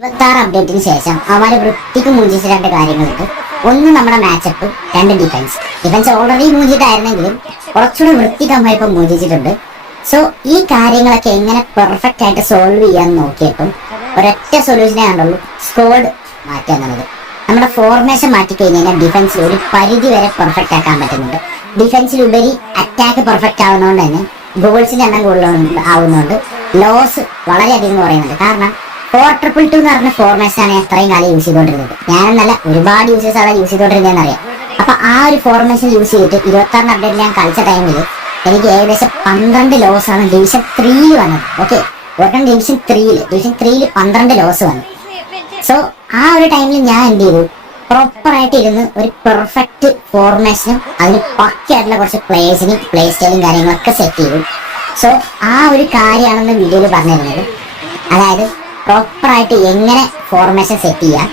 26 അപ്ഡേറ്റിന് ശേഷം അവന്മാര് വൃത്തിക്ക് മൂഞ്ചിച്ച രണ്ട് കാര്യങ്ങളുണ്ട്. ഒന്ന് നമ്മുടെ മാച്ചപ്പ്, രണ്ട് ഡിഫൻസ് ഓൾറെഡി മൂഞ്ചിട്ടായിരുന്നെങ്കിലും കുറച്ചുകൂടെ വൃത്തിക്ക് അമ്മ ഇപ്പം മൂഞ്ചിച്ചിട്ടുണ്ട്. സോ ഈ കാര്യങ്ങളൊക്കെ എങ്ങനെ പെർഫെക്റ്റ് ആയിട്ട് സോൾവ് ചെയ്യാന്ന് നോക്കിയപ്പം ഒരൊറ്റ സൊല്യൂഷനേ കണ്ടുള്ളൂ, സ്ക്വാഡ് മാറ്റുക എന്നുള്ളത്. നമ്മുടെ ഫോർമേഷൻ മാറ്റി കഴിഞ്ഞാൽ ഡിഫൻസിൽ ഒരു പരിധി വരെ പെർഫെക്റ്റ് ആക്കാൻ പറ്റുന്നുണ്ട്. ഡിഫൻസിലുപരി അറ്റാക്ക് പെർഫെക്റ്റ് ആവുന്നതുകൊണ്ട് തന്നെ ഗോൾസിന്റെ എണ്ണം കൂടുതൽ ആവുന്നതുകൊണ്ട് ലോസ് വളരെയധികം കുറയുന്നുണ്ട്. കാരണം 4-2-2 എന്ന് പറഞ്ഞ ഫോർമേഷനാണ് എത്രയും കാലം യൂസ് ചെയ്തുകൊണ്ടിരുന്നത്. ഞാനെന്നല്ല, ഒരുപാട് യൂസേഴ്സ് അവിടെ യൂസ് ചെയ്തുകൊണ്ടിരുന്നതെന്ന് അറിയാം. അപ്പൊ ആ ഒരു ഫോർമേഷൻ യൂസ് ചെയ്തിട്ട് 26 അപ്ഡേറ്റ് ഞാൻ കളിച്ച ടൈമിൽ എനിക്ക് ഏകദേശം 12 ലോസ് ആണ് ഡിവിഷൻ 3 വന്നത്. ഓക്കെ, ഡിവിഷൻ 3 12 ലോസ് വന്നു. സോ ആ ഒരു ടൈമിൽ ഞാൻ എന്ത് ചെയ്തു, പ്രോപ്പറായിട്ട് ഇരുന്ന് ഒരു പെർഫെക്റ്റ് ഫോർമേഷനും അതിന് പക്കയായിട്ടുള്ള കുറച്ച് പ്ലേയേഴ്സിനും പ്ലേ സ്റ്റൈലും കാര്യങ്ങളൊക്കെ സെറ്റ് ചെയ്തു. സോ ആ ഒരു കാര്യമാണെന്ന് വീഡിയോയിൽ പറഞ്ഞിരുന്നത്. അതായത് പ്രോപ്പറായിട്ട് എങ്ങനെ ഫോർമേഷൻ സെറ്റ് ചെയ്യാം,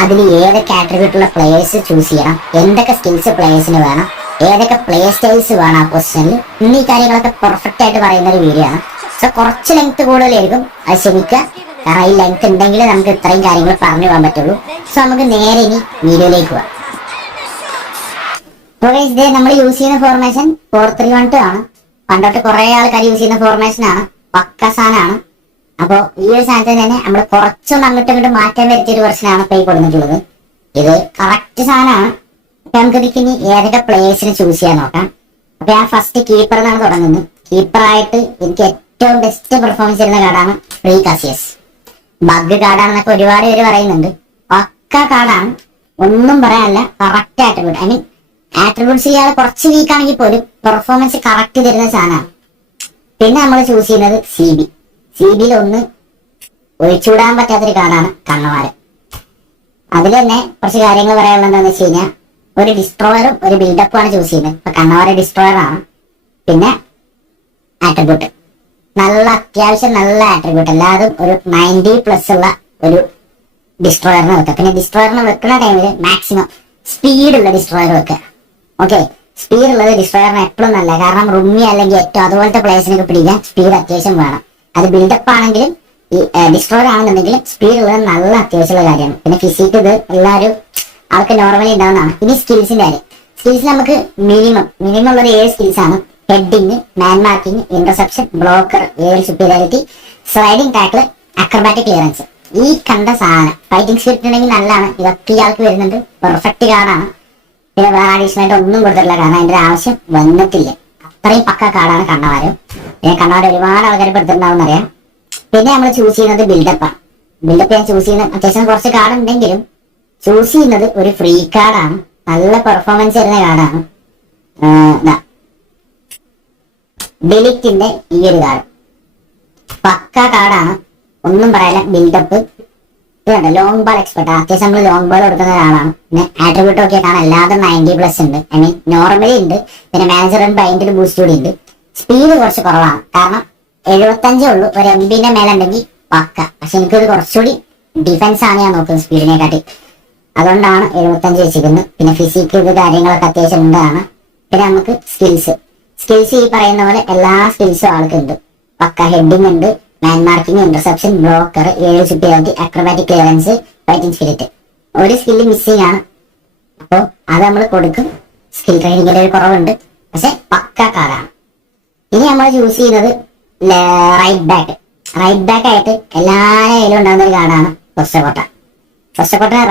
അതിൽ ഏതൊക്കെ ആട്രിബ്യൂട്ടുള്ള പ്ലേയേഴ്സ് ചൂസ് ചെയ്യണം, എന്തൊക്കെ സ്കിൽസ് പ്ലേയേഴ്സിന് വേണം, ഏതൊക്കെ പ്ലേ സ്റ്റൈൽസ് വേണം ആ പൊസിഷനിൽ, എന്നീ കാര്യങ്ങളൊക്കെ പെർഫെക്റ്റ് ആയിട്ട് പറയുന്ന ഒരു വീഡിയോ ആണ്. സോ കുറച്ച് ലെങ്ത് കൂടുതലായിരിക്കും, അത് ക്ഷമിക്കുക. കാരണം ഈ ലെങ്ത് ഉണ്ടെങ്കിൽ നമുക്ക് ഇത്രയും കാര്യങ്ങൾ പറഞ്ഞു പോകാൻ പറ്റുള്ളൂ. സോ നമുക്ക് നേരെ ഇനി വീഡിയോയിലേക്ക് പോവാം. ഇതേ നമ്മൾ യൂസ് ചെയ്യുന്ന ഫോർമേഷൻ 4-3-1-2 ആണ്. പണ്ടോട്ട് കുറെ ആൾക്കാർ യൂസ് ചെയ്യുന്ന ഫോർമേഷൻ ആണ്, പക്ക സാധനമാണ്. അപ്പോ ഈ ഒരു സാധനത്തിന് തന്നെ നമ്മൾ കുറച്ചൊന്നും അങ്ങോട്ടും ഇങ്ങോട്ടും മാറ്റാൻ വരുത്തിയ ഒരു വെർഷനാണ് ഇപ്പൊ ഈ കൊടുത്തിട്ടുള്ളത്. ഇത് കറക്റ്റ് സാധനമാണ്. അപ്പൊ നമുക്ക് ഇതിന് ഏതൊക്കെ പ്ലേയേഴ്സിനെ ചൂസ് ചെയ്യാൻ നോക്കാം. അപ്പൊ ഞാൻ ഫസ്റ്റ് കീപ്പർ എന്നാണ് തുടങ്ങുന്നത്. കീപ്പറായിട്ട് എനിക്ക് ഏറ്റവും ബെസ്റ്റ് പെർഫോമൻസ് ചെയ്യുന്ന കാർഡാണ് ഫ്രീ കാസിയസ്. ബഗ് കാർഡാണെന്നൊക്കെ ഒരുപാട് പേര് പറയുന്നുണ്ട്. പക്ക കാർഡാണ്, ഒന്നും പറയാനല്ല. Correct attribute, I mean attributes ഇയാൾ കുറച്ച് വീക്ക് ആണെങ്കിൽ പോലും പെർഫോമൻസ് കറക്റ്റ് തരുന്ന സാധനമാണ്. പിന്നെ നമ്മൾ ചൂസ് ചെയ്യുന്നത് CB ഒന്ന് ഒഴിച്ചുവിടാൻ പറ്റാത്തൊരു കാർഡാണ് കണ്ണവാരൻ. അതിൽ തന്നെ കുറച്ച് കാര്യങ്ങൾ പറയാനുള്ളത് എന്താണെന്ന് വെച്ച് കഴിഞ്ഞാൽ, ഒരു ഡിസ്ട്രോയറും ഒരു ബിൽഡപ്പും ആണ് ചൂസ് ചെയ്യുന്നത്. ഇപ്പൊ കണ്ണവാരൻ ഡിസ്ട്രോയർ ആണ്. പിന്നെ ആട്രിബ്യൂട്ട് അത്യാവശ്യം നല്ല ആട്രിബ്യൂട്ട്, എല്ലാതും ഒരു 90+ ഉള്ള ഒരു ഡിസ്ട്രോയറിന് വെക്കുക. പിന്നെ ഡിസ്ട്രോയറിന് വെക്കുന്ന ടൈമിൽ മാക്സിമം സ്പീഡുള്ള ഡിസ്ട്രോയർ വെക്കുക. ഓക്കെ, സ്പീഡുള്ളത് ഡിസ്ട്രോയറിന് എപ്പോഴും നല്ല, കാരണം റുമ്മി അല്ലെങ്കിൽ ഏറ്റവും അതുപോലത്തെ പ്ലേസിനൊക്കെ പിടിക്കാൻ സ്പീഡ് അത്യാവശ്യം വേണം. അത് ബിൽഡപ്പ് ആണെങ്കിലും ഈ ഡിസ്ട്രോയർ ആണെന്നുണ്ടെങ്കിലും സ്പീഡ് ഉള്ളത് നല്ല അത്യാവശ്യമുള്ള കാര്യമാണ്. പിന്നെ ഫിസിക്ക് ഇത് എല്ലാവരും ആൾക്ക് നോർമലി ഉണ്ടാവുന്നതാണ്. പിന്നെ സ്കിൽസിന്റെ കാര്യം, സ്കിൽസ് നമുക്ക് മിനിമം ഉള്ളത് 7 സ്കിൽസ് ആണ്. Heading, man marking, interception, blocker, air superiority, sliding tackle, acrobatic clearance. ഈ കണ്ട സാധനം ഫൈറ്റിംഗ് സ്പിരിറ്റ് ഉണ്ടെങ്കിൽ നല്ലതാണ്. ഇതൊക്കെ ഇയാൾക്ക് വരുന്നുണ്ട്, പെർഫെക്റ്റ് കാർഡാണ്. പിന്നെ വേറെ അഡീഷണൽ ആയിട്ട് ഒന്നും കൊടുത്തിട്ടില്ല, കാരണം അതിന്റെ ആവശ്യം വന്നിട്ടില്ല. അത്രയും പക്ക കാർഡാണ് കണ്ണവാരം. പിന്നെ കണ്ണവാരം ഒരുപാട് ആൾക്കാർ പെടുത്തിട്ടുണ്ടാവും അറിയാം. പിന്നെ നമ്മൾ ചൂസ് ചെയ്യുന്നത് ബിൽഡപ്പാണ്. ബിൽഡപ്പ് ഞാൻ ചൂസ് ചെയ്യുന്ന അത്യാവശ്യം കുറച്ച് കാർഡ് ഉണ്ടെങ്കിലും ചൂസ് ചെയ്യുന്നത് ഒരു ഫ്രീ കാർഡാണ്. നല്ല പെർഫോമൻസ് വരുന്ന കാർഡാണ്. ഡെലിക്റ്റിന്റെ ഈ ഒരു കാർഡ് പക്ക കാർഡാണ്, ഒന്നും പറയാല്ല. ബിൽഡപ്പ് ഇതുണ്ട്, ലോങ് ബാൾ എക്സ്പെർട്ട്, അത്യാവശ്യം നമ്മൾ ലോങ് ബാൾ കൊടുക്കുന്ന ഒരാളാണ്. പിന്നെ ആട്രിബ്യൂട്ട് ഒക്കെ കാണാൻ എല്ലാതും 90+ ഉണ്ട്, ഐ മീൻ നോർമലി ഉണ്ട്. പിന്നെ മാനേജർ ബൈൻഡിൽ ബൂസ്റ്റ് കൂടി ഉണ്ട്. സ്പീഡ് കുറച്ച് കുറവാണ്, കാരണം 75 ഉള്ളൂ. ഒരു MBന്റെ മേലെ ഉണ്ടെങ്കിൽ പക്ക. പക്ഷെ എനിക്കൊരു കുറച്ചുകൂടി ഡിഫൻസ് ആണ് ഞാൻ നോക്കുന്നത് സ്പീഡിനെക്കാട്ടി, അതുകൊണ്ടാണ് 75 വെച്ചിരിക്കുന്നത്. പിന്നെ ഫിസിക്ക് ഇത് കാര്യങ്ങളൊക്കെ അത്യാവശ്യം ഉണ്ടാണ്. പിന്നെ നമുക്ക് സ്കിൽസ് ഈ പറയുന്ന പോലെ എല്ലാ സ്കിൽസും ആൾക്കുണ്ട്. പക്ക ഹെഡിങ് ഉണ്ട്, man marking, interception, blocker, air superiority, acrobatic clearance, fighting spirit. ഒരു സ്കില്ല് മിസ്സിംഗ് ആണ്, അപ്പോൾ അത് നമ്മൾ കൊടുക്കും. സ്കിൽ ട്രെയിനിങ്ങിന്റെ ഒരു കുറവുണ്ട്, പക്ഷെ പക്ക കാർഡാണ്. ഇനി നമ്മൾ ചൂസ് ചെയ്യുന്നത് റൈറ്റ് ബാക്ക് ആയിട്ട് എല്ലാവരുടെ കയ്യിലും ഉണ്ടാകുന്ന ഒരു കാർഡാണ് ഫസ്റ്റക്കോട്ട.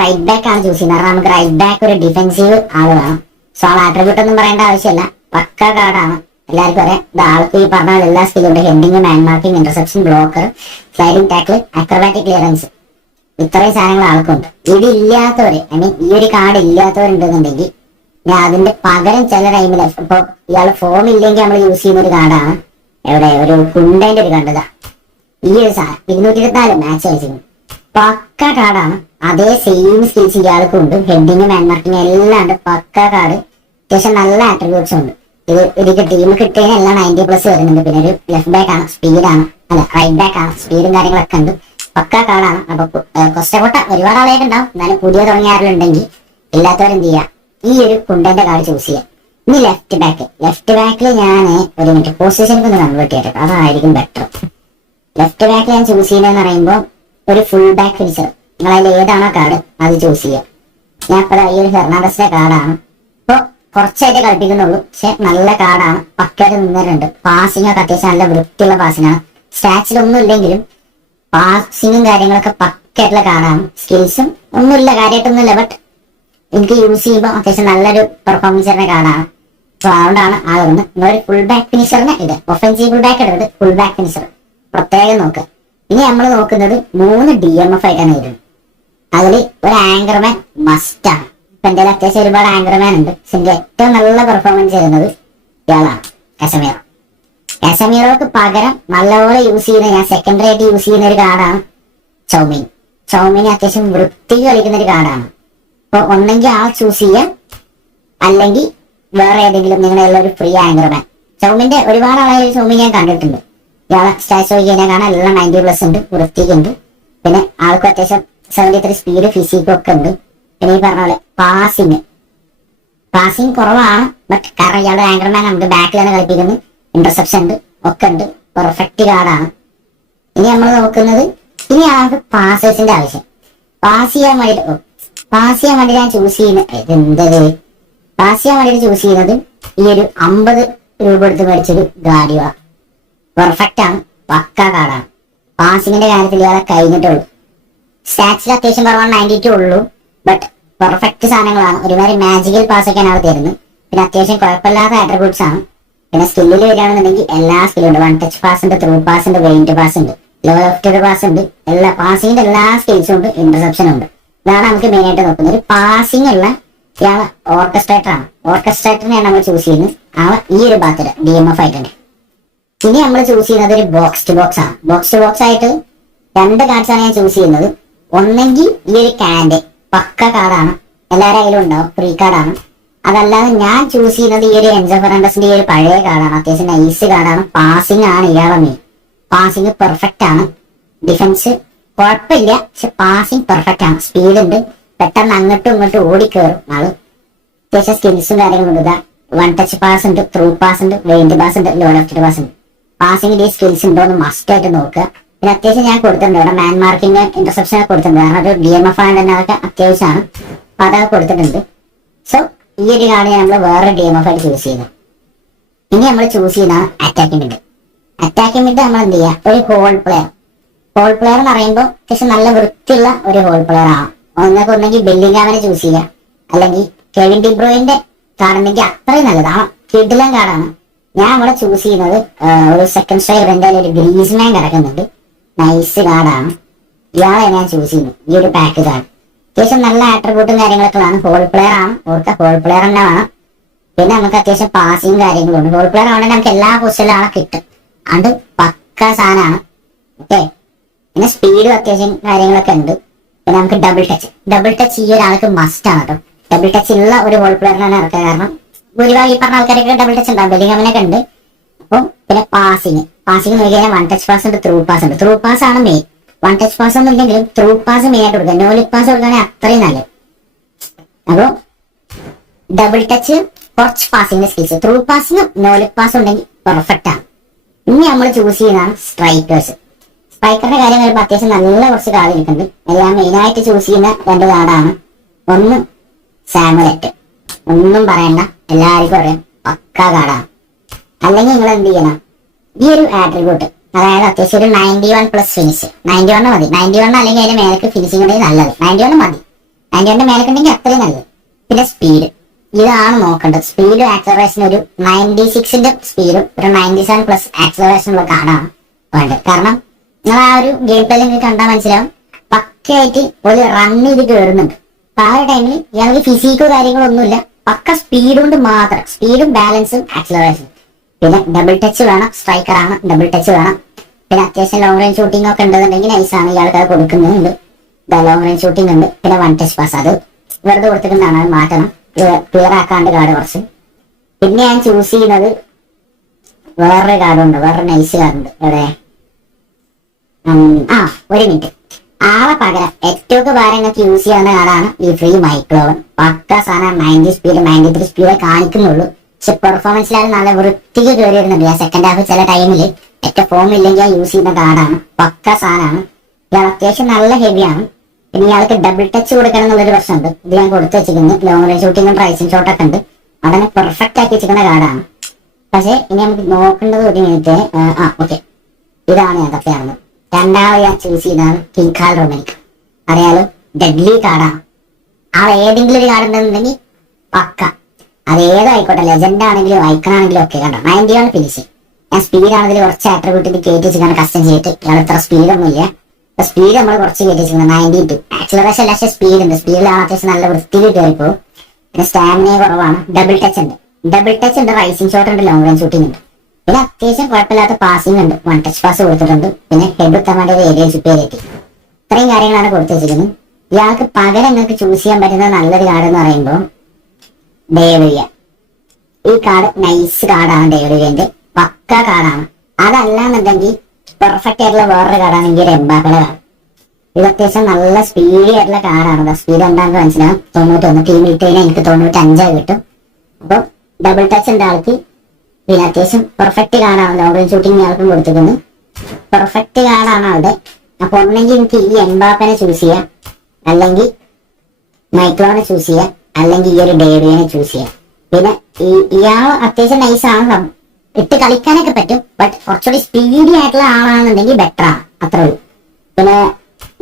റൈറ്റ് ബാക്ക് ആണ് ചൂസ് ചെയ്യുന്നത്, കാരണം നമുക്ക് റൈറ്റ് ബാക്ക് ഒരു ഡിഫെൻസീവ് ആള് വേണം. സോ ആൾ ആട്രിബ്യൂട്ട് ഒന്നും പറയേണ്ട ആവശ്യമില്ല, പക്ക കാർഡാണ്. എല്ലാവർക്കും അറിയാം, ആൾക്ക് ഈ പറഞ്ഞ എല്ലാ സ്കില്ലും ഉണ്ട്. Heading, man marking, interception, blocker, sliding tackle, acrobatic clearance, ഇത്രയും സാധനങ്ങൾ ആൾക്കുണ്ട്. ഇത് ഇല്ലാത്തവര്, ഐ മീൻ ഈ ഒരു കാർഡ് ഇല്ലാത്തവരുണ്ടെന്നുണ്ടെങ്കിൽ ഞാൻ അതിന്റെ പകരം ചില ടൈമിൽ, ഇപ്പൊ ഇയാൾ ഫോം ഇല്ലെങ്കിൽ നമ്മൾ യൂസ് ചെയ്യുന്ന ഒരു കാർഡാണ്. എവിടെ ഒരു കുണ്ടേന്റെ ഒരു കണ്ടതാ ഈ ഒരു സാധനം 224 മാച്ച് കളിച്ചിരുന്നു. പക്ക കാർഡാണ്. അതേ സെയിം സ്കിൽസ് ഇയാൾക്കും ഉണ്ട്, ഹെഡിങ്, മാൻ മാർക്കിംഗ് എല്ലാം ഉണ്ട്. പക്ക കാർഡ്, അത്യാവശ്യം നല്ല ആട്രിബ്യൂട്ട്സ് ഉണ്ട്. ഇതിക്ക് ടീം കിട്ടിയതിന് എല്ലാം 90+ വരുന്നുണ്ട്. പിന്നെ ഒരു ലെഫ്റ്റ് ബാക്ക് ആണ്, സ്പീഡാണ്, അല്ല റൈറ്റ് ബാക്ക് ആണ്, സ്പീഡും കാര്യങ്ങളൊക്കെ ഉണ്ട്. പക്ക കാർഡാണ്. അപ്പൊ കൊസ്റ്റക്കോട്ട ഒരുപാട് ആളായിട്ട് ഉണ്ടാവും, എന്നാലും പുതിയ തുടങ്ങിയ ആരെങ്കിലും ഉണ്ടെങ്കിൽ ഇല്ലാത്തവരെന്ത് ചെയ്യാം, ഈ ഒരു കുണ്ടന്റെ കാർഡ് ചൂസ് ചെയ്യാം. ഇനി ലെഫ്റ്റ് ബാക്കിൽ ഞാൻ ഒരു മിനിറ്റ് പൊസിഷനിൽ ഒന്ന് കൺവേർട്ട് ചെയ്തിട്ട് അതായിരിക്കും ബെറ്റർ. ലെഫ്റ്റ് ബാക്ക് ഞാൻ ചൂസ് ചെയ്യുന്നതെന്ന് പറയുമ്പോൾ ഒരു ഫുൾ ബാക്ക് ഫിനിഷർ. നിങ്ങൾ അതിൽ ഏതാണോ കാർഡ് അത് ചൂസ് ചെയ്യുക. ഞാൻ ഇപ്പോൾ ഈ ഒരു ഫെർണാണ്ടസിന്റെ കാർഡാണ്. ഇപ്പോൾ കുറച്ചായിട്ട് കളിപ്പിക്കുന്നുള്ളൂ, പക്ഷെ നല്ല കാർഡാണ്. പക്കയായിട്ട് നിന്നിട്ടുണ്ട്. പാസിംഗ് ഒക്കെ അത്യാവശ്യം നല്ല വൃത്തിയുള്ള പാസിംഗ് ആണ്. സ്റ്റാച്ചിലൊന്നും ഇല്ലെങ്കിലും പാസിങ്ങും കാര്യങ്ങളൊക്കെ പക്കയായിട്ടുള്ള കാർഡാണ്. സ്കിൽസും ഒന്നുമില്ല, കാര്യമായിട്ടൊന്നുമില്ല, ബട്ട് എനിക്ക് യൂസ് ചെയ്യുമ്പോൾ അത്യാവശ്യം നല്ലൊരു പെർഫോമൻസ് തരുന്ന കാർഡാണ്. സോ അതുകൊണ്ടാണ് ആകുന്നത്. നിങ്ങളൊരു ഫുൾ ബാക്ക് ഫിനിഷറിന് ഇത് ഒഫൻസീവ് ഫുൾ ബാക്ക് എടുത്തിട്ട് ഫുൾ ബാക്ക് ഫിനിഷർ പ്രത്യേകം നോക്കുക. ഇനി നമ്മൾ നോക്കുന്നത് 3 DMF ആയിട്ടാണ് വരുന്നത്. അതിൽ ഒരു ആങ്കർമാൻ മസ്റ്റാണ്. ഇപ്പൊ എന്റെ അത്യാവശ്യം ഒരുപാട് ആങ്കർമാൻ ഉണ്ട്. പക്ഷെ എനിക്ക് ഏറ്റവും നല്ല പെർഫോമൻസ് ചെയ്യുന്നത് ഇയാളാണ്, കസമീറോ. കസമീറോക്ക് പകരം നല്ലപോലെ യൂസ് ചെയ്യുന്ന, ഞാൻ സെക്കൻഡറി ആയിട്ട് യൂസ് ചെയ്യുന്ന ഒരു കാർഡാണ് ചൗമിൻ. ചൗമിന് അത്യാവശ്യം വൃത്തി കളിക്കുന്ന ഒരു കാർഡാണ്. അപ്പൊ ഒന്നെങ്കിൽ ആ ചൂസ് ചെയ്യാം, അല്ലെങ്കിൽ വേറെ ഏതെങ്കിലും നിങ്ങളുടെ ഒരു ഫ്രീ ആങ്കർമാൻ. ചൗമിന്റെ ഒരുപാട് ആളായ ചൗമിൻ ഞാൻ കണ്ടിട്ടുണ്ട്. ഇയാളെ സ്റ്റാച്ച് നോക്കിയാൽ കാണാൻ എല്ലാം 90+ ഉണ്ട്, വൃത്തിക്കുണ്ട്. പിന്നെ ആൾക്കും അത്യാവശ്യം 73 സ്പീഡ് ഫിസിക്കും ഒക്കെ ഉണ്ട്. പിന്നെ ഈ പറഞ്ഞ പോലെ പാസിംഗ് കുറവാണ്, ബട്ട് കാരണം ഇയാളുടെ ആങ്കർമാൻ നമുക്ക് ബാക്കിലാണ് കളിപ്പിക്കുന്നത്. ഇന്റർസെപ്ഷൻ ഉണ്ട്, ഒക്കെ ഉണ്ട്. പെർഫെക്റ്റ് കാർഡാണ്. ഇനി നമ്മൾ നോക്കുന്നത്, ഇനി ആൾക്ക് പാസേഴ്സിന്റെ ആവശ്യം. പാസ് ചെയ്യാൻ വേണ്ടി ഞാൻ ചൂസ് ചെയ്യുന്നത് പാസ് ചെയ്യാൻ വേണ്ടിയിട്ട് ചൂസ് ചെയ്യുന്നത് ഈ ഒരു 50 രൂപ എടുത്ത് മേടിച്ചൊരു ഗാഡിവ. പെർഫെക്റ്റ് ആണ്, പക്ക കാർഡാണ്. പാസിങ്ങിന്റെ കാര്യത്തിൽ ഇയാളെ കഴിഞ്ഞിട്ടുള്ളൂ. സ്റ്റാറ്റ്സിൽ അത്യാവശ്യം കുറവാണ്, 92 ഉള്ളൂ, ബട്ട് പെർഫെക്റ്റ് സാധനങ്ങളാണ്. ഒരുമാതിരി മാജിക്കൽ പാസ് ഒക്കെയാണ് ആൾ തരുന്നത്. പിന്നെ അത്യാവശ്യം കുഴപ്പമില്ലാത്ത ആട്രിബ്യൂട്ട്സ് ആണ്. പിന്നെ സ്കില്ലിൽ വരികയാണെന്നുണ്ടെങ്കിൽ എല്ലാ സ്കില്ലും ഉണ്ട്. 1 ടച്ച് പാസ് ഉണ്ട്, ത്രൂ പാസ് ഉണ്ട്, വെയിന്റ് പാസ് ഉണ്ട്, ലോ ലെഫ്റ്റ് പാസ് ഉണ്ട്. എല്ലാ പാസിങ്ങിന്റെ എല്ലാ സ്കിൽസും ഉണ്ട്, ഇന്റർസെപ്ഷൻ ഉണ്ട്. ഇതാണ് നമുക്ക് മെയിൻ ആയിട്ട് നോക്കുന്നത്. ഒരു പാസിംഗ് ഉള്ള ഇയാള് ഓർക്കസ്ട്രേറ്റർ ആണ്. ഓർക്കസ്ട്രേറ്ററിനെയാണ് നമ്മൾ ചൂസ് ചെയ്യുന്നത്. അവ ഈ ഒരു ഭാഗത്ത് DMF ആയിട്ടുണ്ട്. ഇനി നമ്മൾ ചൂസ് ചെയ്യുന്നത് ഒരു ബോക്സ് ടു ബോക്സ് ആണ്. ബോക്സ് ടു ബോക്സ് ആയിട്ട് 2 കാർഡ്സ് ആണ് ഞാൻ ചൂസ് ചെയ്യുന്നത്. ഒന്നെങ്കിൽ ഈ ഒരു കാൻഡ് പക്ക കാർഡാണ്, എല്ലാവരുടെ കയ്യിലും ഉണ്ടാവും, ഫ്രീ കാർഡാണ്. അതല്ലാതെ ഞാൻ ചൂസ് ചെയ്യുന്നത് ഈ ഒരു എൻസോ ഫെർണാണ്ടസിന്റെ ഈ ഒരു പഴയ കാർഡാണ്. അത്യാവശ്യം നൈസ് കാർഡാണ്. പാസിംഗ് ആണ് ഇയാളെ മെയിൻ. പാസിംഗ് പെർഫെക്റ്റ് ആണ്. ഡിഫൻസ് കുഴപ്പമില്ല, പക്ഷെ പാസിംഗ് പെർഫെക്റ്റ് ആണ്. സ്പീഡ് ഉണ്ട്, പെട്ടെന്ന് അങ്ങോട്ടും ഇങ്ങോട്ടും ഓടിക്കേറും ആള്. അത്യാവശ്യം സ്കിൽസും കാര്യങ്ങളും ഉണ്ട്. 1 ടച്ച് പാസ് ഉണ്ട്, ത്രൂ പാസ് ഉണ്ട്, വെയിന്റ് പാസ് ഉണ്ട്, ലോ ലെഫ്റ്റ് പാസ് ഉണ്ട്. പാസിംഗിൽ ഈ സ്കിൽസ് ഉണ്ടോ എന്ന് മസ്റ്റ് ആയിട്ട് നോക്കുക. പിന്നെ അത്യാവശ്യം ഞാൻ കൊടുത്തിട്ടുണ്ട് ഇവിടെ മാൻ മാർക്കിംഗ് ഇന്റർസെപ്ഷൻ ഒക്കെ കൊടുത്തിട്ടുണ്ട്. കാരണം ഒരു DMF ആണ് തന്നെ, അതൊക്കെ അത്യാവശ്യമാണ്. അപ്പൊ അതൊക്കെ കൊടുത്തിട്ടുണ്ട്. സോ ഈ ഒരു കാർഡ് നമ്മൾ വേറെ DMF ആയിട്ട് ചൂസ് ചെയ്യുന്നത്. ഇനി നമ്മൾ ചൂസ് ചെയ്യുന്നതാണ് അറ്റാക്കിംഗ് മിഡ്. അറ്റാക്കിംഗ് മിഡ് നമ്മൾ എന്ത് ചെയ്യുക, ഒരു ഹോൾ പ്ലെയർ. ഹോൾ പ്ലെയർ എന്ന് പറയുമ്പോൾ അത്യാവശ്യം നല്ല വൃത്തിയുള്ള ഒരു ഹോൾ പ്ലെയർ ആണ്. ഒന്നെങ്കിൽ ബെല്ലിംഗാമിനെ ചൂസ് ചെയ്യാം, അല്ലെങ്കിൽ കെവിൻ ഡി ബ്രൂയിന്റെ കാർഡുണ്ടെങ്കിൽ അത്രയും നല്ലതാണ്. കിഡിലൻ കാർഡാണ്. ഞാൻ ഇവിടെ ചൂസ് ചെയ്യുന്നത് ഒരു സെക്കൻഡ് സ്ട്രൈക്കർ. എന്തായാലും ഒരു ഗ്രീസ്മാൻ കിടക്കുന്നുണ്ട്, നൈസ് കാർഡാണ്. ഇയാളെ ഞാൻ ചൂസ് ചെയ്യുന്നത്, ഈ ഒരു പാക്ക് കാർഡ്. അത്യാവശ്യം നല്ല ആട്രിബ്യൂട്ടും കാര്യങ്ങളൊക്കെ ആണ്. ഹോൾ പ്ലെയർ ആണ്, ഓർക്കുക ഹോൾ പ്ലെയർ തന്നെ വേണം. പിന്നെ നമുക്ക് അത്യാവശ്യം പാസിങ് കാര്യങ്ങളും ഉണ്ട്. ഹോൾ പ്ലെയർ ആണെങ്കിൽ നമുക്ക് എല്ലാ പൊസിഷനിലും ആളെ കിട്ടും. അത് പക്ക സാധനമാണ്. ഓക്കെ, പിന്നെ സ്പീഡും അത്യാവശ്യം കാര്യങ്ങളൊക്കെ ഉണ്ട്. പിന്നെ നമുക്ക് ഡബിൾ ടച്ച് ഈ ഒരാൾക്ക് മസ്റ്റ് ആണ് കേട്ടോ. ഡബിൾ ടച്ച് ഉള്ള ഒരു ഹോൾ പ്ലെയറിനാണ് ഇറക്കുക. കാരണം ഭൂരിഭാഗം ഈ പറഞ്ഞ ആൾക്കാരൊക്കെ ഡബിൾ ടച്ച് ഉണ്ടാവും, ബെല്ലിംഗാമിനൊക്കെ ഉണ്ട്. അപ്പം പിന്നെ പാസിങ് നോക്കി കഴിഞ്ഞാൽ 1 ടച്ച് പാസ് ഉണ്ട്, ത്രൂ പാസ് ഉണ്ട്. ത്രൂ പാസ് ആണ് മെയിൻ. 1 ടച്ച് പാസ് ഒന്നും ഇല്ലെങ്കിലും ത്രൂ പാസ് മെയിൻ ആയിട്ട് കൊടുക്കുക. നോ ലിപ് പാസ് കൊടുക്കുകയാണെങ്കിൽ അത്രയും നല്ലത്. അപ്പോൾ ഡബിൾ ടച്ച്, കുറച്ച് പാസിങ്ങിന്റെ സ്കിൽസ്, ത്രൂ പാസിനും നോ ലിപ് പാസ് ഉണ്ടെങ്കിൽ പെർഫെക്റ്റ് ആണ്. ഇനി നമ്മൾ ചൂസ് ചെയ്യുന്നതാണ് സ്ട്രൈക്കേഴ്സ്. സ്ട്രൈക്കറിന്റെ കാര്യം വരുമ്പോൾ അത്യാവശ്യം നല്ല കുറച്ച് കാർഡ് ഇരിക്കുന്നുണ്ട്. ഞാൻ മെയിനായിട്ട് ചൂസ് ചെയ്യുന്ന 2 കാർഡാണ്. ഒന്ന് സാമുലറ്റ്, ഒന്നും പറയണ്ട, എല്ലാവർക്കും അറിയാം, പക്ക കാർഡാണ്. അല്ലെങ്കിൽ നിങ്ങൾ എന്ത് ചെയ്യണം, ഈ ഒരു ആട്രിബ്യൂട്ട്, അതായത് അത്യാവശ്യം ഒരു 91+ ഫിനിഷ്. 91 മതി. 91 അല്ലെങ്കിൽ അതിന്റെ മേലേക്ക് ഫിനിഷിംഗ് ഉണ്ടെങ്കിൽ നല്ലത്. 91 മതി. 91 മേലേക്ക് ഉണ്ടെങ്കിൽ അത്രയും നല്ലത്. പിന്നെ സ്പീഡ്, ഇതാണ് നോക്കേണ്ടത്. സ്പീഡും ആക്സലറേഷൻ ഒരു 96ന്റെ സ്പീഡും ഒരു 97+ ആക്സലറേഷനുള്ള കാർഡാണ് വേണ്ടത്. കാരണം നിങ്ങൾ ആ ഒരു ഗെയിം പ്ലേ നിങ്ങൾക്ക് കണ്ടാൽ മനസ്സിലാവും, പക്കയായിട്ട് ഒരു റൺ ചെയ്ത് കയറുന്നുണ്ട്. അപ്പൊ ആ ഒരു ടൈമിൽ ഇയാൾക്ക് ഫിസിക്കോ കാര്യങ്ങളോ ഒന്നുമില്ല, പക്ക സ്പീഡ് കൊണ്ട് മാത്രം. സ്പീഡും ബാലൻസും ആക്സലറേഷൻ. പിന്നെ ഡബിൾ ടച്ച് വേണം, സ്ട്രൈക്കർ ആണ്, ഡബിൾ ടച്ച് വേണം. പിന്നെ അത്യാവശ്യം ലോങ് റേഞ്ച് ഷൂട്ടിംഗ് ഒക്കെ ഉണ്ടെന്നുണ്ടെങ്കിൽ നൈസാണ്. ഇയാൾക്ക് അത് കൊടുക്കുന്നുണ്ട്. ലോങ് റേഞ്ച് ഷൂട്ടിംഗ് ഉണ്ട്. പിന്നെ 1 ടച്ച് പാസ്, അത് വെറുതെ കൊടുത്തിട്ടുണ്ടാണ്, അത് മാറ്റണം. ക്ലിയർ ആക്കാണ്ട് കാർഡ് കുറച്ച്. പിന്നെ ഞാൻ ചൂസ് ചെയ്യുന്നത് വേറൊരു കാർഡുണ്ട്, വേറൊരു നൈസ് കാർഡുണ്ട്. എവിടെ, ഒരു മിനിറ്റ്. ആളെ പകരം ഏറ്റവും ഭാരങ്ങൾക്ക് യൂസ് ചെയ്യാവുന്ന കാർഡാണ് ഈ ഫ്രീ മൈക്ലോവൻ. പക്ക സാധനം. 90 സ്പീഡ് 93 സ്പീഡേ കാണിക്കുന്നുള്ളൂ, പക്ഷെ പെർഫോമൻസിലാണ് നല്ല വൃത്തിക്ക് കയറി വരുന്നുണ്ട്. ആ സെക്കൻഡ് ഹാഫ് ചില ടൈമിൽ ഏറ്റവും ഫോം ഇല്ലെങ്കിൽ യൂസ് ചെയ്യുന്ന കാർഡാണ്. പക്ക സാധനമാണ്. ഇയാൾ അത്യാവശ്യം നല്ല ഹെവിയാണ്. പിന്നെ ഇയാൾക്ക് ഡബിൾ ടച്ച് കൊടുക്കണം എന്നുള്ളൊരു പ്രശ്നമുണ്ട്. ഇത് ഞാൻ കൊടുത്തു വെച്ചിരിക്കുന്നു. ലോങ് റേഞ്ച് ഷൂട്ടിങ്ങും പ്രൈസിങ് ഷോട്ടൊക്കെ ഉണ്ട്. അതന്നെ പെർഫെക്റ്റ് ആക്കി വെച്ചിരിക്കുന്ന കാർഡാണ്. പക്ഷേ ഇനി നമുക്ക് നോക്കേണ്ടത് ഒരു മിനിറ്റ്. ഓക്കെ, ഇതാണ് ഞാൻ തപ്പിയാണെന്ന്. രണ്ടാമത് ഞാൻ ചൂസ് ചെയ്തതാണ് കിങ്കാൽ റൊമാനിക്. അറിയാലോ, ഡെഡ്ലി കാർഡാണ്. ആ ഏതെങ്കിലും ഒരു കാർഡ് ഉണ്ടെന്നുണ്ടെങ്കിൽ പക്ക അത് ഏതായിക്കോട്ടെ, ലെജൻഡ് ആണെങ്കിലും ഐക്കൺ ആണെങ്കിലും ഒക്കെ. കണ്ടോ 90 ഫിനിഷ്. ഞാൻ സ്പീഡാണെങ്കിൽ കുറച്ച് ആട്രിബ്യൂട്ടിൽ കയറ്റി വെച്ചിട്ടാണ് കസ്റ്റം ചെയ്തിട്ട്. ഇയാൾ ഇത്ര സ്പീഡൊന്നും ഇല്ല. സ്പീഡ് നമ്മൾ കുറച്ച് കയറ്റി വെച്ചിരിക്കുന്നത് 92. ആക്സിലറേഷൻ ലാസ്റ്റ് സ്പീഡ് ഉണ്ട്. സ്പീഡിലാണ് അത്യാവശ്യം നല്ല വൃത്തിയിൽ കയറിപ്പോകും. പിന്നെ സ്റ്റാമിന കുറവാണ്. ഡബിൾ ടച്ച് ഉണ്ട്, റൈസിംഗ് ഷോട്ട് ഉണ്ട്, ലോങ് റേഞ്ച് ഷൂട്ടിംഗ് ഉണ്ട്. പിന്നെ അത്യാവശ്യം കുഴപ്പമില്ലാത്ത പാസിംഗ് ഉണ്ട്. 1 ടച്ച് പാസ് കൊടുത്തിട്ടുണ്ട്. പിന്നെ ഹെഡ് എത്താൻ വേണ്ടി ഒരു ഏരിയ superiority. ഇത്രയും കാര്യങ്ങളാണ് കൊടുത്തു വെച്ചിരിക്കുന്നത്. ഇയാൾക്ക് പകരം നിങ്ങൾക്ക് ചൂസ് ചെയ്യാൻ പറ്റുന്ന നല്ലൊരു കാർഡ് എന്ന് പറയുമ്പോൾ ഡേവിയ. ഈ കാർഡ് നൈസ് കാർഡാണ്. ഡേവിയന്റെ പക്ക കാർഡാണ്. അതല്ലാന്നുണ്ടെങ്കിൽ പെർഫെക്റ്റ് ആയിട്ടുള്ള വേറൊരു കാർഡാണെങ്കിൽ എംബാപ്പയുടെ കാർഡ്. ഇത് അത്യാവശ്യം നല്ല സ്പീഡി ആയിട്ടുള്ള കാർഡാണ്. സ്പീഡ് എന്താണെന്ന് മനസ്സിലാവും. 91 ടീം ഇട്ട് കഴിഞ്ഞാൽ എനിക്ക് 95 കിട്ടും. അപ്പോൾ ഡബിൾ ടച്ച് ഉണ്ട് ആൾക്ക്. പിന്നെ അത്യാവശ്യം പെർഫെക്റ്റ് കാർഡാണ്. ലോങ് റേഞ്ച് ഷൂട്ടിംഗ് ആൾക്കും കൊടുത്തിരിക്കുന്നു. പെർഫെക്റ്റ് കാർഡാണ് അവിടെ. അപ്പൊ ഒന്നെങ്കിൽ എനിക്ക് ഈ എംബാപ്പനെ ചൂസ് ചെയ്യാം, അല്ലെങ്കിൽ മൈക്ലോനെ ചൂസ് ചെയ്യാം, അല്ലെങ്കിൽ ഈ ഒരു ഡേവിയനെ ചൂസ് ചെയ്യാം. പിന്നെ ഇയാൾ അത്യാവശ്യം നൈസാണ്, ഇട്ട് കളിക്കാനൊക്കെ പറ്റും. ബട്ട് കുറച്ചുകൂടി സ്പീഡി ആയിട്ടുള്ള ആളാണെന്നുണ്ടെങ്കിൽ ബെറ്റർ ആണ്. അത്രേ ഉള്ളൂ. പിന്നെ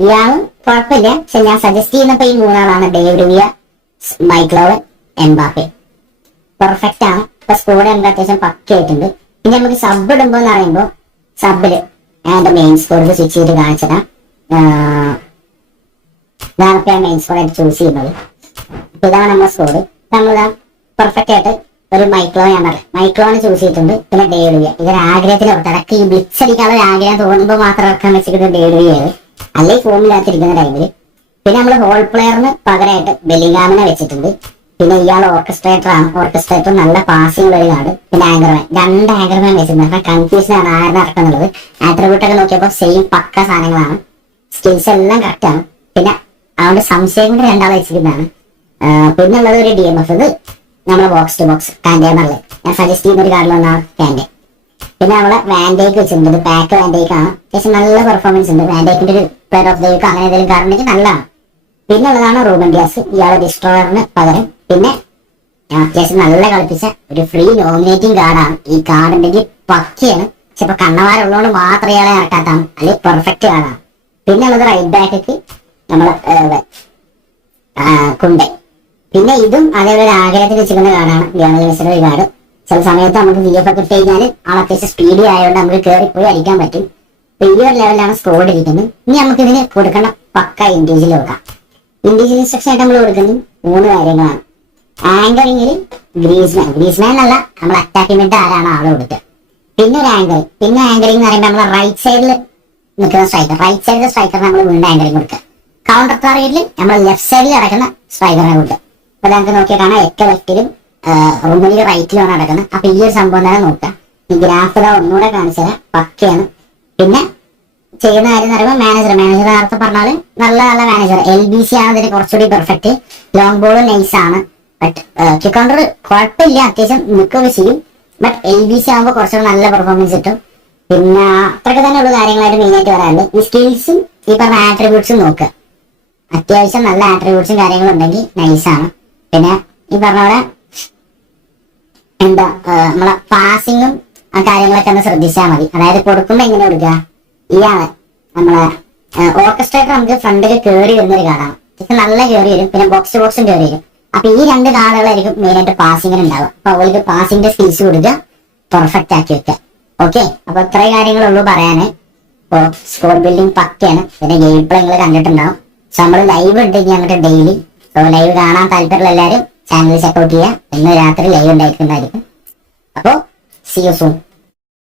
ഇയാളും കുഴപ്പമില്ല. പക്ഷെ ഞാൻ സജസ്റ്റ് ചെയ്യുന്നപ്പോ ഈ മൂന്നാളാണ്: ഡേവിയ, മൈക്ലോവൻ, എംബാപ്പെ. പെർഫെക്റ്റ് ആണ്. ഇപ്പൊ സ്കോഡ് നമുക്ക് അത്യാവശ്യം പക്കയായിട്ടുണ്ട്. പിന്നെ നമുക്ക് സബ് ഇടുമ്പോ എന്ന് പറയുമ്പോൾ സബില് ഞാൻ എന്റെ മെയിൻ സ്കോഡിൽ സ്വിച്ച് ചെയ്ത് കാണിച്ചതാ. ഇതാണ് ഞാൻ മെയിൻ സ്കോഡ് ചൂസ് ചെയ്യുന്നത്. ഇതാണ് നമ്മുടെ സ്കോഡ്. നമ്മളിതാ പെർഫെക്റ്റ് ആയിട്ട് ഒരു മൈക്ലോ ഞാൻ പറയാം. മൈക്ലോനെ ചൂസ് ചെയ്തിട്ടുണ്ട്. പിന്നെ ഡേവിയ. ഇതൊരു ആഗ്രഹത്തിൽ ഇടയ്ക്ക് ഈ ബ്ലിറ്റ്സ് അടിക്കാനുള്ള ഒരു ആഗ്രഹം തോന്നുമ്പോൾ മാത്രം ഇറക്കാൻ വെച്ചിരിക്കുന്നത് ഡേവിയാണ്. അല്ലെങ്കിൽ ഫോമില്ലാത്തിരിക്കുന്ന ടൈമിൽ. പിന്നെ നമ്മൾ ഹോൾ പ്ലെയറിന് പകരമായിട്ട് ബെല്ലിംഗാമിനെ വെച്ചിട്ടുണ്ട്. പിന്നെ ഇയാൾ ഓർക്കസ്ട്രേറ്റർ ആണ്. ഓർക്കസ്ട്രേറ്റർ നല്ല പാസിംഗ് ഉള്ള ഒരു കാർഡ്. പിന്നെ ആങ്കർമാൻ, 2 ആങ്കർമാൻ വെച്ചിട്ടുണ്ട്. കൺഫ്യൂഷൻ ആണ് ആരുടെ ഇറക്കുന്നുള്ളത്. ആട്രിബ്യൂട്ട് ഒക്കെ നോക്കിയപ്പോൾ സെയിം പക്ക സാധനങ്ങളാണ്. സ്കിൽസ് എല്ലാം കറക്റ്റ് ആണ്. പിന്നെ അതുകൊണ്ട് സംശയം കൊണ്ട് 2 ആളെ വെച്ചിരിക്കുന്നതാണ്. പിന്നെ ഉള്ളത് ഒരു DMF. ഇത് നമ്മളെ ബോക്സ് ടു ബോക്സ് കാൻഡേ എന്നുള്ളത് ഞാൻ സജസ്റ്റ് ചെയ്യുന്ന ഒരു കാർഡിലൊന്നാണ് കാൻഡേ. പിന്നെ നമ്മളെ വാൻഡേക്ക് വെച്ചിട്ടുണ്ട്. പാക്ക് വാൻഡേക്ക് ആണ്. അത്യാവശ്യം നല്ല പെർഫോമൻസ് ഉണ്ട്. വാൻഡേക്കിന്റെ ഒരു പ്ലെയർ ഓഫ് ദ വീക്ക് അങ്ങനെ ഏതെങ്കിലും കാർഡുണ്ടെങ്കിൽ നല്ലതാണ്. പിന്നെ ഉള്ളതാണ് റൂബൻ ഡിയാസ്. ഇയാളെ ഡിസ്ട്രോയറിന് പകരം. പിന്നെ അത്യാവശ്യം നല്ല കളിപ്പിച്ച ഒരു ഫ്രീ നോമിനേറ്റിംഗ് കാർഡാണ്. ഈ കാർഡ് ഉണ്ടെങ്കിൽ പക്കയാണ്. പക്ഷെ ഇപ്പൊ കണ്ണമാരുള്ളതുകൊണ്ട് മാത്രം ഇയാളെ ഇറക്കാത്താണ്. അല്ലെങ്കിൽ പെർഫെക്റ്റ് കാർഡാണ്. പിന്നെ ഉള്ളത് റൈറ്റ് ബാക്ക് നമ്മളെ കുണ്ടേ. പിന്നെ ഇതും അതേപോലെ ഒരു ആഗ്രഹത്തിൽ വെച്ചിരിക്കുന്ന കാർഡാണ്. ലിയോണൽ മെസ്സിയുടെ ഒരു കാർഡ്. ചില സമയത്ത് നമുക്ക് VF ഒക്കെ ഇട്ട് കഴിഞ്ഞാൽ ആൾ അത്യാവശ്യം സ്പീഡി ആയതുകൊണ്ട് നമുക്ക് കയറിപ്പോയി അടിക്കാൻ പറ്റും. അപ്പൊ ഈ ഒരു ലെവലിലാണ് സ്കോഡ് ഇരിക്കുന്നത്. ഇനി നമുക്ക് ഇതിന് കൊടുക്കേണ്ട പക്ക ഇൻഡിവിജ്വൽ നോക്കാം. ഇൻഡിവിജ്വൽ ഇൻസ്ട്രക്ഷൻ ആയിട്ട് നമ്മൾ കൊടുക്കുന്നത് 3 കാര്യങ്ങളാണ്. ആങ്കറിങ്ങിൽ ഗ്രീസ്മാൻ അല്ല, നമ്മൾ അറ്റാക്കിംഗ് മിഡ് ആരാണ് ആളെ കൊടുക്കുക. പിന്നെ ഒരു ആങ്കറിങ്. പിന്നെ ആങ്കറിംഗ് എന്ന് പറയുമ്പോൾ നമ്മൾ റൈറ്റ് സൈഡിൽ നിൽക്കുന്ന സ്ട്രൈക്കർ, റൈറ്റ് സൈഡിലെ സ്ട്രൈക്കറിന് നമ്മൾ വീണ്ടും ആങ്കറിങ് കൊടുക്കുക. കൗണ്ടർ ടാർഗറ്റിൽ നമ്മൾ ലെഫ്റ്റ് സൈഡിൽ കിടക്കുന്ന സ്ട്രൈക്കറിനെ കൊടുക്കുക. അപ്പൊ നമുക്ക് നോക്കിയാൽ കാണാം ഏറ്റവും ലെഫ്റ്റിലും റൂമിൽ റൈറ്റിലുമാണ് നടക്കുന്നത്. അപ്പൊ ഈ ഒരു സംഭവം തന്നെ നോക്കാം. ഈ ഗ്രാഫ് ഒന്നുകൂടെ കാണിച്ചു തരാം. പക്കയാണ്. പിന്നെ ചെയ്യുന്ന കാര്യം എന്ന് പറയുമ്പോൾ മാനേജർ നേരത്തെ പറഞ്ഞാല് നല്ല മാനേജർ. LBC ആണ് ഇതിന് കുറച്ചുകൂടി പെർഫെക്റ്റ്. ലോങ് ബോൾ നൈസ് ആണ്. ബട്ട് കിക്ക് കൗണ്ടർ കുഴപ്പമില്ല, അത്യാവശ്യം നിൽക്കുകയൊക്കെ ചെയ്യും. ബട്ട് LBC ആകുമ്പോൾ കുറച്ചുകൂടി നല്ല പെർഫോമൻസ് കിട്ടും. പിന്നെ അത്രയൊക്കെ തന്നെ ഉള്ള കാര്യങ്ങളായിട്ട് മെയിൻ ആയിട്ട് വരാറുണ്ട്. ഈ സ്കിൽസും ഈ പറഞ്ഞ ആട്രിബ്യൂട്ട്സും നോക്കുക. അത്യാവശ്യം നല്ല ആട്രിബ്യൂട്ട്സും കാര്യങ്ങളും ഉണ്ടെങ്കിൽ നൈസാണ്. പിന്നെ ഈ പറഞ്ഞ പോലെ നമ്മളെ പാസിങ്ങും ആ കാര്യങ്ങളൊക്കെ ഒന്ന് ശ്രദ്ധിച്ചാൽ മതി. അതായത് കൊടുക്കുമ്പോ എങ്ങനെ കൊടുക്കുക. ഇയാളെ നമ്മളെ ഓർക്കസ്ട്രേറ്റർ നമുക്ക് ഫ്രണ്ടിൽ കയറി വരുന്നൊരു കാർഡാണ്. നല്ല കയറി വരും. പിന്നെ ബോക്സ് ടു ബോക്സും കയറി വരും. അപ്പൊ ഈ 2 കാർഡുകളായിരിക്കും മെയിൻ ആയിട്ട് പാസിങ്ങിന് ഉണ്ടാവുക. അപ്പൊ അവർക്ക് പാസിങ്ങിന്റെ സ്കിൽസ് കൊടുക്കുക, പെർഫെക്റ്റ് ആക്കി വെക്കുക. ഓക്കെ, അപ്പൊ ഇത്രയും കാര്യങ്ങളുള്ളൂ പറയാന്. ഇപ്പൊ സ്കോർ ബിൽഡിംഗ് പക്കയാണ്. പിന്നെ ഗെയിം പ്ലേ നിങ്ങൾ കണ്ടിട്ടുണ്ടാവും. സോ നമ്മൾ ലൈവ് ഉണ്ട് ഇനി അങ്ങോട്ട് ഡെയിലി. സോ ലൈവ് കാണാൻ താല്പര്യമുള്ള എല്ലാവരും ചാനൽ ചെക്കൗട്ട് ചെയ്യുക. ഇന്ന് രാത്രി ലൈവ് ഉണ്ടായിരിക്കുന്നതായിരിക്കും. അപ്പോൾ സീ യു സൂൺ.